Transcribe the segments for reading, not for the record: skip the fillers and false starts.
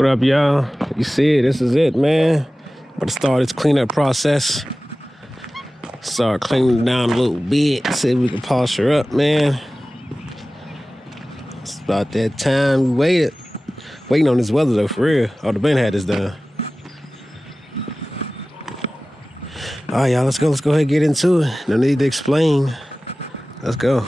What up, y'all? You see it, this is it, man. About to start this cleanup process. Start cleaning down a little bit, see if we can polish her up, man. It's about that time we waiting on this weather though, for real. Oh, the Ben had this done. All right, y'all, let's go ahead and get into it. No need to explain. Let's go.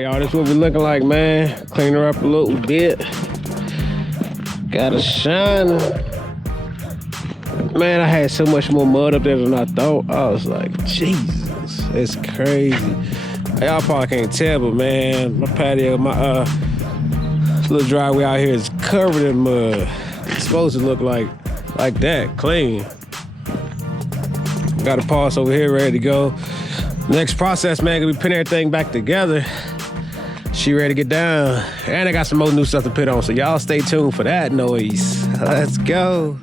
Y'all, this what we looking like, man. Clean her up a little bit. Got a shine. Man, I had so much more mud up there than I thought. I was like, Jesus, it's crazy. Y'all probably can't tell, but man, my patio, my little driveway out here is covered in mud. It's supposed to look like that, clean. Got a pause over here, ready to go. Next process, man, gonna be putting everything back together. She ready to get down. And I got some more new stuff to put on, so y'all stay tuned for that noise. Let's go.